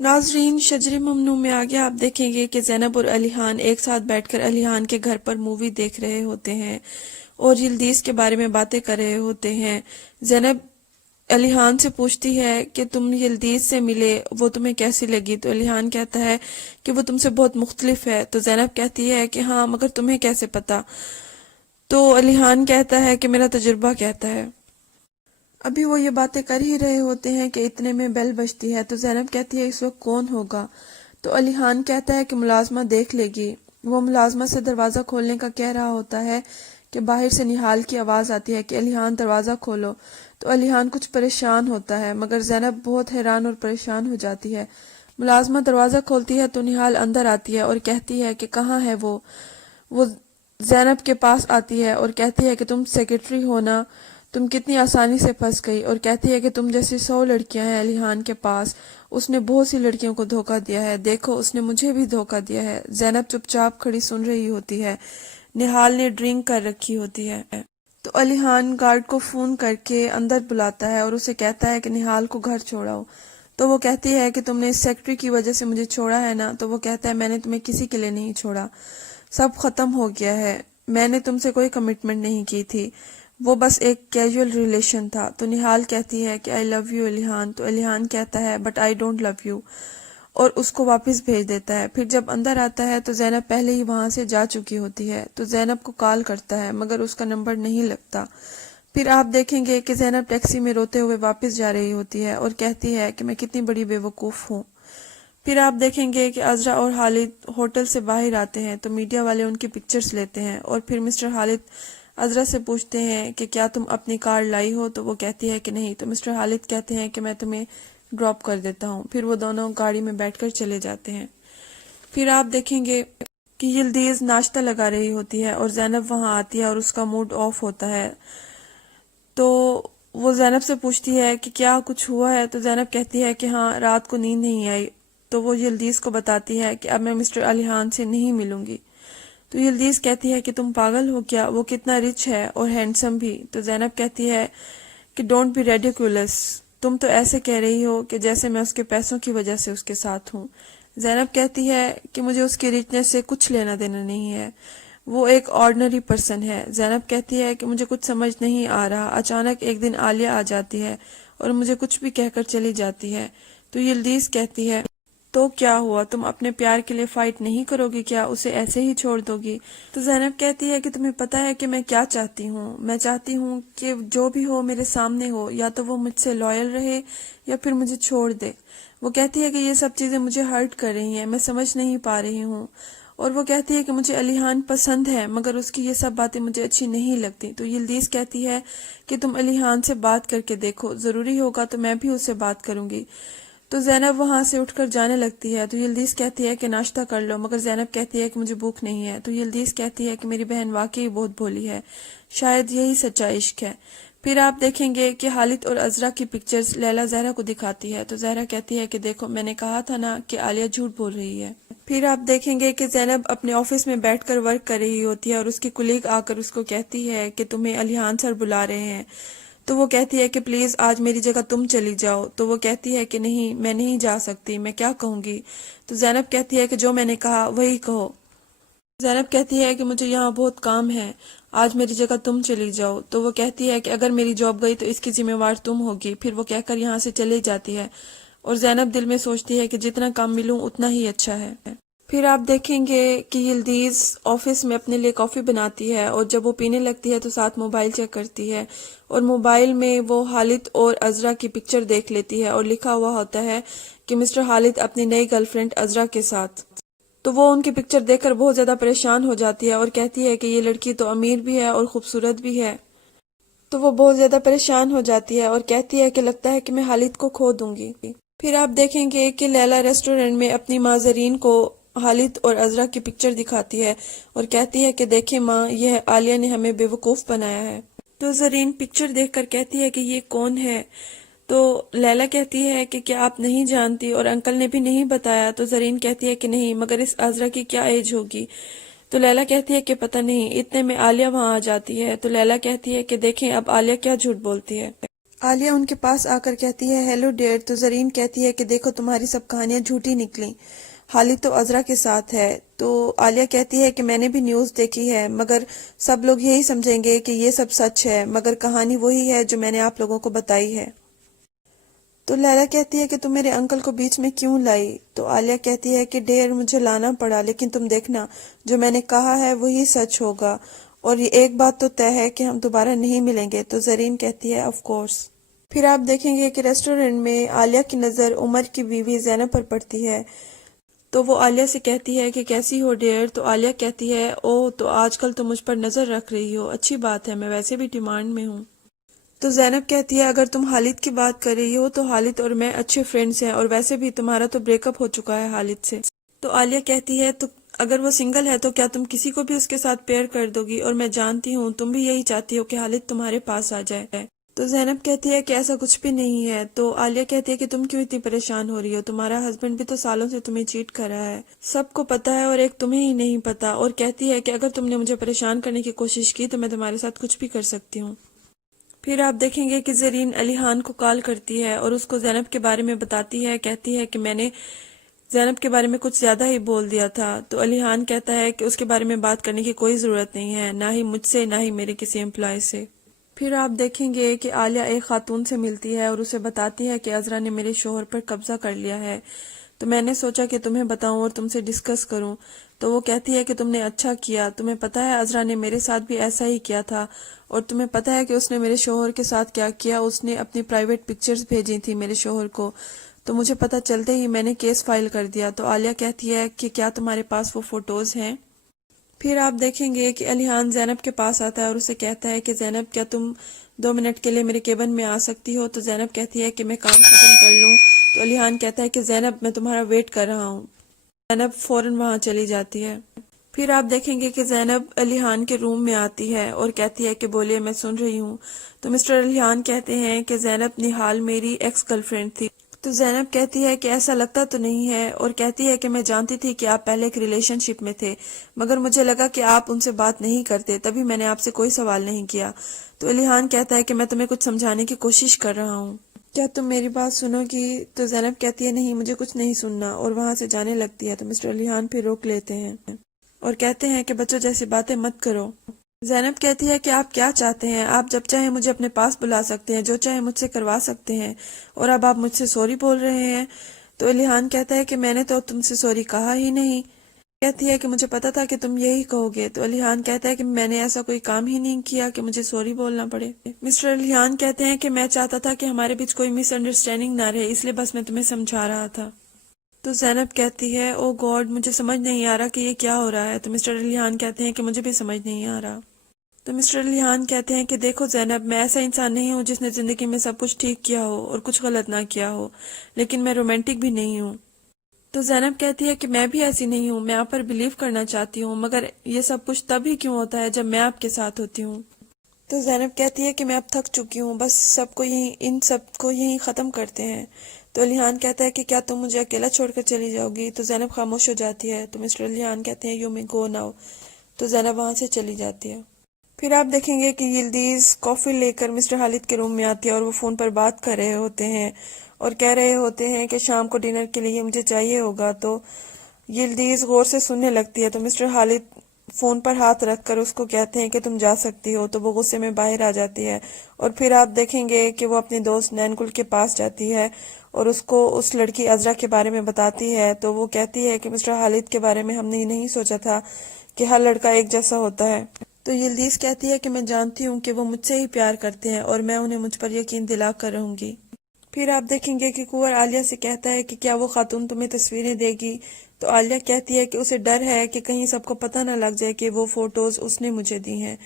ناظرین، شجر ممنوع میں آگے آپ دیکھیں گے کہ زینب اور علیحان ایک ساتھ بیٹھ کر علیحان کے گھر پر مووی دیکھ رہے ہوتے ہیں اور یلدیز کے بارے میں باتیں کر رہے ہوتے ہیں۔ زینب علیحان سے پوچھتی ہے کہ تم یلدیز سے ملے، وہ تمہیں کیسی لگی؟ تو علیحان کہتا ہے کہ وہ تم سے بہت مختلف ہے۔ تو زینب کہتی ہے کہ ہاں، مگر تمہیں کیسے پتا؟ تو علیحان کہتا ہے کہ میرا تجربہ کہتا ہے۔ ابھی وہ یہ باتیں کر ہی رہے ہوتے ہیں کہ اتنے میں بیل بجتی ہے۔ تو زینب کہتی ہے اس وقت کون ہوگا؟ تو علیحان کہتا ہے کہ ملازمہ دیکھ لے گی۔ وہ ملازمہ سے دروازہ کھولنے کا کہہ رہا ہوتا ہے کہ باہر سے نہال کی آواز آتی ہے کہ علیحان دروازہ کھولو۔ تو علیحان کچھ پریشان ہوتا ہے، مگر زینب بہت حیران اور پریشان ہو جاتی ہے۔ ملازمہ دروازہ کھولتی ہے تو نہال اندر آتی ہے اور کہتی ہے کہ کہاں ہے وہ زینب کے پاس آتی ہے اور کہتی ہے کہ تم سیکرٹری ہونا، تم کتنی آسانی سے پھنس گئی، اور کہتی ہے کہ تم جیسی 100 لڑکیاں ہیں علیحان کے پاس، اس نے بہت سی لڑکیوں کو دھوکہ دیا ہے، دیکھو اس نے مجھے بھی دھوکہ دیا ہے۔ زینب چپ چاپ کھڑی سن رہی ہوتی ہے۔ نہال نے ڈرنک کر رکھی ہوتی ہے۔ تو علیحان گارڈ کو فون کر کے اندر بلاتا ہے اور اسے کہتا ہے کہ نہال کو گھر چھوڑاؤ۔ تو وہ کہتی ہے کہ تم نے اس سیکرٹری کی وجہ سے مجھے چھوڑا ہے نا؟ تو وہ کہتا ہے میں نے تمہیں کسی کے لیے نہیں چھوڑا، سب ختم ہو گیا ہے، میں نے تم سے کوئی کمٹمنٹ نہیں کی تھی، وہ بس ایک کیجول ریلیشن تھا۔ تو نہال کہتی ہے کہ آئی لو یو علیحان۔ تو علیحان کہتا ہے but I don't love you, اور اس کو واپس بھیج دیتا ہے۔ پھر جب اندر آتا ہے تو زینب پہلے ہی وہاں سے جا چکی ہوتی ہے۔ تو زینب کو کال کرتا ہے مگر اس کا نمبر نہیں لگتا۔ پھر آپ دیکھیں گے کہ زینب ٹیکسی میں روتے ہوئے واپس جا رہی ہوتی ہے اور کہتی ہے کہ میں کتنی بڑی بے وقوف ہوں۔ پھر آپ دیکھیں گے کہ عذرا اور خالد ہوٹل سے باہر آتے ہیں تو میڈیا والے ان کی پکچرز لیتے ہیں، اور پھر مسٹر خالد عذرا سے پوچھتے ہیں کہ کیا تم اپنی کار لائی ہو؟ تو وہ کہتی ہے کہ نہیں۔ تو مسٹر خالد کہتے ہیں کہ میں تمہیں ڈراپ کر دیتا ہوں۔ پھر وہ دونوں گاڑی میں بیٹھ کر چلے جاتے ہیں۔ پھر آپ دیکھیں گے کہ یلدیز ناشتہ لگا رہی ہوتی ہے اور زینب وہاں آتی ہے اور اس کا موڈ آف ہوتا ہے۔ تو وہ زینب سے پوچھتی ہے کہ کیا کچھ ہوا ہے؟ تو زینب کہتی ہے کہ ہاں، رات کو نیند نہیں آئی۔ تو وہ یلدیز کو بتاتی ہے کہ اب میں مسٹر علیحان سے نہیں ملوں گی۔ تو یلدیز کہتی ہے کہ تم پاگل ہو کیا؟ وہ کتنا رچ ہے اور ہینڈسم بھی۔ تو زینب کہتی ہے کہ ڈونٹ بی ریڈیکولس، تم تو ایسے کہہ رہی ہو کہ جیسے میں اس کے پیسوں کی وجہ سے اس کے ساتھ ہوں۔ زینب کہتی ہے کہ مجھے اس کی ریچنس سے کچھ لینا دینا نہیں ہے، وہ ایک آرڈنری پرسن ہے۔ زینب کہتی ہے کہ مجھے کچھ سمجھ نہیں آ رہا، اچانک ایک دن عالیہ آ جاتی ہے اور مجھے کچھ بھی کہہ کر چلی جاتی ہے۔ تو یلدیز کہتی ہے تو کیا ہوا، تم اپنے پیار کے لیے فائٹ نہیں کرو گی کیا؟ اسے ایسے ہی چھوڑ دو گی؟ تو زینب کہتی ہے کہ تمہیں پتہ ہے کہ میں کیا چاہتی ہوں؟ میں چاہتی ہوں کہ جو بھی ہو میرے سامنے ہو، یا تو وہ مجھ سے لائل رہے یا پھر مجھے چھوڑ دے۔ وہ کہتی ہے کہ یہ سب چیزیں مجھے ہرٹ کر رہی ہیں، میں سمجھ نہیں پا رہی ہوں۔ اور وہ کہتی ہے کہ مجھے علیحان پسند ہے مگر اس کی یہ سب باتیں مجھے اچھی نہیں لگتی۔ تو یلدیز کہتی ہے کہ تم علیحان سے بات کر کے دیکھو، ضروری ہوگا تو میں بھی اس سے بات کروں گی۔ تو زینب وہاں سے اٹھ کر جانے لگتی ہے۔ تو یلدیز کہتی ہے کہ ناشتہ کر لو، مگر زینب کہتی ہے کہ مجھے بھوک نہیں ہے۔ تو یلدیز کہتی ہے کہ میری بہن واقعی بہت بھولی ہے، شاید یہی سچا عشق ہے۔ پھر آپ دیکھیں گے کہ خالد اور عذرا کی پکچرز لیلا زہرا کو دکھاتی ہے۔ تو زہرا کہتی ہے کہ دیکھو، میں نے کہا تھا نا کہ عالیہ جھوٹ بول رہی ہے۔ پھر آپ دیکھیں گے کہ زینب اپنے آفس میں بیٹھ کر ورک کر رہی ہوتی ہے اور اس کی کلیگ آ کر اس کو کہتی ہے کہ تمہیں علیحان سر بلا رہے ہیں۔ تو وہ کہتی ہے کہ پلیز آج میری جگہ تم چلی جاؤ۔ تو وہ کہتی ہے کہ نہیں، میں نہیں جا سکتی، میں کیا کہوں گی؟ تو زینب کہتی ہے کہ جو میں نے کہا وہی کہو۔ زینب کہتی ہے کہ مجھے یہاں بہت کام ہے، آج میری جگہ تم چلی جاؤ۔ تو وہ کہتی ہے کہ اگر میری جاب گئی تو اس کی ذمہ وار تم ہوگی۔ پھر وہ کہہ کر یہاں سے چلی جاتی ہے اور زینب دل میں سوچتی ہے کہ جتنا کام ملوں اتنا ہی اچھا ہے۔ پھر آپ دیکھیں گے کہ یلدیز آفس میں اپنے لیے کافی بناتی ہے اور جب وہ پینے لگتی ہے تو ساتھ موبائل چیک کرتی ہے، اور موبائل میں وہ خالد اور عذرا کی پکچر دیکھ لیتی ہے اور لکھا ہوا ہوتا ہے کہ مسٹر خالد اپنی نئی گرل فرینڈ عذرا کے ساتھ۔ تو وہ ان کی پکچر دیکھ کر بہت زیادہ پریشان ہو جاتی ہے اور کہتی ہے کہ یہ لڑکی تو امیر بھی ہے اور خوبصورت بھی ہے۔ تو وہ بہت زیادہ پریشان ہو جاتی ہے اور کہتی ہے کہ لگتا ہے کہ میں خالد کو کھو دوں گی۔ پھر آپ دیکھیں گے کہ لیلا ریسٹورنٹ میں اپنی ماں زرین کو خالد اور عذرا کی پکچر دکھاتی ہے اور کہتی ہے کہ دیکھیں ماں، یہ عالیہ نے ہمیں بے وقوف بنایا ہے۔ تو زرین پکچر دیکھ کر کہتی ہے کہ یہ کون ہے؟ تو لیلا کہتی ہے کہ کیا آپ نہیں جانتی اور انکل نے بھی نہیں بتایا؟ تو زرین کہتی ہے کہ نہیں، مگر اس عذرا کی کیا ایج ہوگی؟ تو لیلا کہتی ہے کہ پتہ نہیں۔ اتنے میں عالیہ وہاں آ جاتی ہے۔ تو لیلا کہتی ہے کہ دیکھیں اب عالیہ کیا جھوٹ بولتی ہے۔ عالیہ ان کے پاس آ کر کہتی ہے ہیلو ڈیئر، تو زرین کہتی ہے کہ دیکھو تمہاری سب کہانیاں جھوٹی نکلیں، خالد تو عذرا کے ساتھ ہے۔ تو عالیہ کہتی ہے کہ میں نے بھی نیوز دیکھی ہے، مگر سب لوگ یہی سمجھیں گے کہ یہ سب سچ ہے، مگر کہانی وہی ہے جو میں نے آپ لوگوں کو بتائی ہے۔ تو لیلا کہتی ہے کہ تم میرے انکل کو بیچ میں کیوں لائی؟ تو عالیہ کہتی ہے کہ ڈیئر مجھے لانا پڑا، لیکن تم دیکھنا جو میں نے کہا ہے وہی سچ ہوگا، اور یہ ایک بات تو طے ہے کہ ہم دوبارہ نہیں ملیں گے۔ تو زرین کہتی ہے آف کورس۔ پھر آپ دیکھیں گے کہ ریسٹورنٹ میں عالیہ کی نظر عمر کی بیوی زینب پر پڑتی ہے، تو وہ عالیہ سے کہتی ہے کہ کیسی ہو ڈیئر؟ تو عالیہ کہتی ہے او تو آج کل تو مجھ پر نظر رکھ رہی ہو، اچھی بات ہے، میں ویسے بھی ڈیمانڈ میں ہوں۔ تو زینب کہتی ہے اگر تم خالد کی بات کر رہی ہو تو خالد اور میں اچھے فرینڈز ہیں، اور ویسے بھی تمہارا تو بریک اپ ہو چکا ہے خالد سے۔ تو عالیہ کہتی ہے تو اگر وہ سنگل ہے تو کیا تم کسی کو بھی اس کے ساتھ پیئر کر دو گی؟ اور میں جانتی ہوں تم بھی یہی چاہتی ہو کہ خالد تمہارے پاس آ جائے۔ تو زینب کہتی ہے کہ ایسا کچھ بھی نہیں ہے۔ تو عالیہ کہتی ہے کہ تم کیوں اتنی پریشان ہو رہی ہو، تمہارا ہسبینڈ بھی تو سالوں سے تمہیں چیٹ کر رہا ہے، سب کو پتا ہے اور ایک تمہیں ہی نہیں پتا۔ اور کہتی ہے کہ اگر تم نے مجھے پریشان کرنے کی کوشش کی تو میں تمہارے ساتھ کچھ بھی کر سکتی ہوں۔ پھر آپ دیکھیں گے کہ زرین علی خان کو کال کرتی ہے اور اس کو زینب کے بارے میں بتاتی ہے، کہتی ہے کہ میں نے زینب کے بارے میں کچھ زیادہ ہی بول دیا تھا۔ تو علی خان کہتا ہے کہ اس کے بارے میں بات کرنے کی کوئی ضرورت نہیں ہے، نہ ہی مجھ سے نہ ہی میرے کسی امپلائی سے۔ پھر آپ دیکھیں گے کہ عالیہ ایک خاتون سے ملتی ہے اور اسے بتاتی ہے کہ عذرا نے میرے شوہر پر قبضہ کر لیا ہے، تو میں نے سوچا کہ تمہیں بتاؤں اور تم سے ڈسکس کروں۔ تو وہ کہتی ہے کہ تم نے اچھا کیا، تمہیں پتہ ہے عذرا نے میرے ساتھ بھی ایسا ہی کیا تھا، اور تمہیں پتہ ہے کہ اس نے میرے شوہر کے ساتھ کیا کیا، اس نے اپنی پرائیویٹ پکچرز بھیجی تھی میرے شوہر کو، تو مجھے پتہ چلتے ہی میں نے کیس فائل کر دیا۔ تو عالیہ کہتی ہے کہ کیا تمہارے پاس وہ فوٹوز ہیں؟ پھر آپ دیکھیں گے کہ علی خان زینب کے پاس آتا ہے اور اسے کہتا ہے کہ زینب کیا تم 2 منٹ کے لیے میرے کیبن میں آ سکتی ہو؟ تو زینب کہتی ہے کہ میں کام ختم کر لوں۔ تو علی خان کہتا ہے کہ زینب میں تمہارا ویٹ کر رہا ہوں۔ زینب فوراً وہاں چلی جاتی ہے۔ پھر آپ دیکھیں گے کہ زینب علی خان کے روم میں آتی ہے اور کہتی ہے کہ بولیے میں سن رہی ہوں۔ تو مسٹر علی خان کہتے ہیں کہ زینب نہال میری ایکس گرل فرینڈ تھی۔ تو زینب کہتی ہے کہ ایسا لگتا تو نہیں ہے، اور کہتی ہے کہ میں جانتی تھی کہ آپ پہلے ایک ریلیشن شپ میں تھے، مگر مجھے لگا کہ آپ ان سے بات نہیں کرتے، تبھی میں نے آپ سے کوئی سوال نہیں کیا۔ تو علی خان کہتا ہے کہ میں تمہیں کچھ سمجھانے کی کوشش کر رہا ہوں، کیا تم میری بات سنو گی؟ تو زینب کہتی ہے نہیں مجھے کچھ نہیں سننا، اور وہاں سے جانے لگتی ہے۔ تو مسٹر علی خان پھر روک لیتے ہیں اور کہتے ہیں کہ بچوں جیسی باتیں مت کرو۔ زینب کہتی ہے کہ آپ کیا چاہتے ہیں؟ آپ جب چاہیں مجھے اپنے پاس بلا سکتے ہیں، جو چاہیں مجھ سے کروا سکتے ہیں، اور اب آپ مجھ سے سوری بول رہے ہیں۔ تو علی خان کہتا ہے کہ میں نے تو تم سے سوری کہا ہی نہیں۔ کہتی ہے کہ مجھے پتا تھا کہ تم یہی کہو گے۔ تو علی خان کہتا ہے کہ میں نے ایسا کوئی کام ہی نہیں کیا کہ مجھے سوری بولنا پڑے۔ مسٹر علی خان کہتے ہیں کہ میں چاہتا تھا کہ ہمارے بیچ کوئی مس انڈرسٹینڈنگ نہ رہے، اس لیے بس میں تمہیں سمجھا رہا تھا۔ تو زینب کہتی ہے او گاڈ مجھے سمجھ نہیں آ رہا کہ یہ کیا ہو رہا ہے۔ تو مسٹر علی خان کہتے ہیں کہ مجھے بھی سمجھ نہیں آ رہا۔ تو مسٹر علی خان کہتے ہیں کہ دیکھو زینب میں ایسا انسان نہیں ہوں جس نے زندگی میں سب کچھ ٹھیک کیا ہو اور کچھ غلط نہ کیا ہو، لیکن میں رومانٹک بھی نہیں ہوں۔ تو زینب کہتی ہے کہ میں بھی ایسی نہیں ہوں، میں آپ پر بلیو کرنا چاہتی ہوں، مگر یہ سب کچھ تب ہی کیوں ہوتا ہے جب میں آپ کے ساتھ ہوتی ہوں۔ تو زینب کہتی ہے کہ میں اب تھک چکی ہوں، بس ان سب کو یہیں ختم کرتے ہیں۔ تو علی خان کہتا ہے کہ کیا تم مجھے اکیلا چھوڑ کر چلی جاؤ گی؟ تو زینب خاموش ہو جاتی ہے۔ تو مسٹر علی خان کہتے ہیں یو می گو ناؤ۔ تو زینب وہاں سے چلی جاتی ہے۔ پھر آپ دیکھیں گے کہ یلدیز کافی لے کر مسٹر خالد کے روم میں آتی ہے اور وہ فون پر بات کر رہے ہوتے ہیں اور کہہ رہے ہوتے ہیں کہ شام کو ڈنر کے لیے مجھے چاہیے ہوگا۔ تو یلدیز غور سے سننے لگتی ہے۔ تو مسٹر خالد فون پر ہاتھ رکھ کر اس کو کہتے ہیں کہ تم جا سکتی ہو۔ تو وہ غصے میں باہر آ جاتی ہے اور پھر آپ دیکھیں گے کہ وہ اپنی دوست نین گل کے پاس جاتی ہے اور اس کو اس لڑکی عذرا کے بارے میں بتاتی ہے۔ تو وہ کہتی ہے کہ مسٹر خالد کے بارے میں ہم نے نہیں سوچا تھا کہ ہر لڑکا ایک جیسا ہوتا ہے۔ تو یلدیز کہتی ہے کہ میں جانتی ہوں کہ وہ مجھ سے ہی پیار کرتے ہیں اور میں انہیں مجھ پر یقین دلا کر رہوں گی۔ پھر آپ دیکھیں گے کہ کنور عالیہ سے کہتا ہے کہ کیا وہ خاتون تمہیں تصویریں دے گی؟ تو عالیہ کہتی ہے کہ اسے ڈر ہے کہ کہیں سب کو پتہ نہ لگ جائے کہ وہ فوٹوز اس نے مجھے دی ہیں۔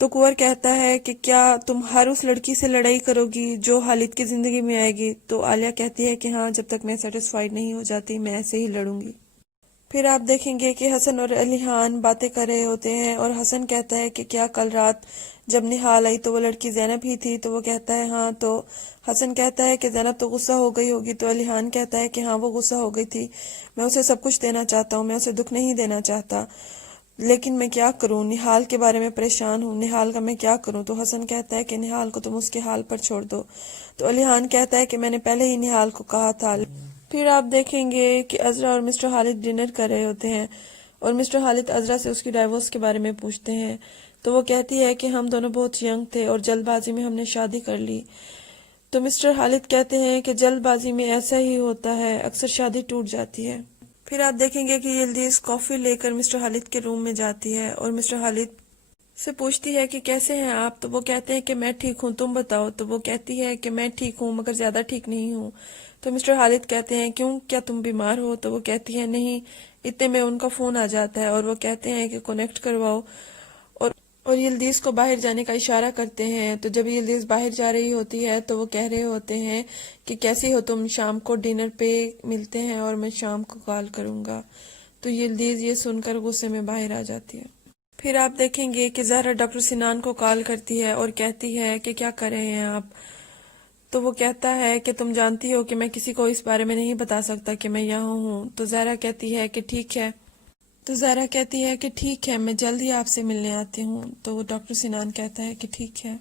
تو کنور کہتا ہے کہ کیا تم ہر اس لڑکی سے لڑائی کرو گی جو خالد کی زندگی میں آئے گی؟ تو عالیہ کہتی ہے کہ ہاں جب تک میں سیٹسفائیڈ نہیں ہو جاتی میں ایسے ہی لڑوں گی۔ پھر آپ دیکھیں گے کہ حسن اور علی خان باتیں کر رہے ہوتے ہیں اور حسن کہتا ہے کہ کیا کل رات جب نہال آئی تو وہ لڑکی زینب ہی تھی؟ تو وہ کہتا ہے ہاں۔ تو حسن کہتا ہے کہ زینب تو غصہ ہو گئی ہوگی۔ تو علی خان کہتا ہے کہ ہاں وہ غصہ ہو گئی تھی، میں اسے سب کچھ دینا چاہتا ہوں، میں اسے دکھ نہیں دینا چاہتا۔ لیکن میں کیا کروں، نہال کے بارے میں پریشان ہوں، نہال کا میں کیا کروں؟ تو حسن کہتا ہے کہ نہال کو تم اس کے حال پر چھوڑ دو۔ تو علیحان کہتا ہے کہ میں نے پہلے ہی نہال کو کہا تھا۔ پھر آپ دیکھیں گے کہ عذرا اور مسٹر خالد ڈنر کر رہے ہوتے ہیں اور مسٹر خالد عذرا سے اس کی ڈائیورس کے بارے میں پوچھتے ہیں، تو وہ کہتی ہے کہ ہم دونوں بہت ینگ تھے اور جلد بازی میں ہم نے شادی کر لی۔ تو مسٹر خالد کہتے ہیں کہ جلد بازی میں ایسا ہی ہوتا ہے، اکثر شادی ٹوٹ جاتی ہے۔ پھر آپ دیکھیں گے کہ یلدیز کافی لے کر مسٹر خالد کے روم میں جاتی ہے اور مسٹر خالد سے پوچھتی ہے کہ کیسے ہیں آپ؟ تو وہ کہتے ہیں کہ میں ٹھیک ہوں، تم بتاؤ؟ تو وہ کہتی ہے کہ میں ٹھیک ہوں مگر زیادہ ٹھیک نہیں ہوں۔ تو مسٹر خالد کہتے ہیں کیوں، کیا تم بیمار ہو؟ تو وہ کہتی ہے نہیں، اتنے میں ان کا فون آ جاتا ہے اور وہ کہتے ہیں کہ کنیکٹ کرواؤ، اور یلدیز کو باہر جانے کا اشارہ کرتے ہیں۔ تو جب یلدیز باہر جا رہی ہوتی ہے تو وہ کہہ رہے ہوتے ہیں کہ کیسی ہو تم، شام کو ڈنر پہ ملتے ہیں اور میں شام کو کال کروں گا۔ تو یلدیز یہ سن کر غصے میں باہر آ جاتی ہے۔ پھر آپ دیکھیں گے کہ زہرا ڈاکٹر سنان کو کال کرتی ہے اور کہتی ہے کہ کیا کر رہے ہیں آپ؟ تو وہ کہتا ہے کہ تم جانتی ہو کہ میں کسی کو اس بارے میں نہیں بتا سکتا کہ میں یہاں ہوں۔ تو زہرا کہتی ہے کہ ٹھیک ہے۔ تو زہرا کہتی ہے کہ ٹھیک ہے، میں جلد ہی آپ سے ملنے آتی ہوں۔ تو ڈاکٹر سنان کہتا ہے کہ ٹھیک ہے۔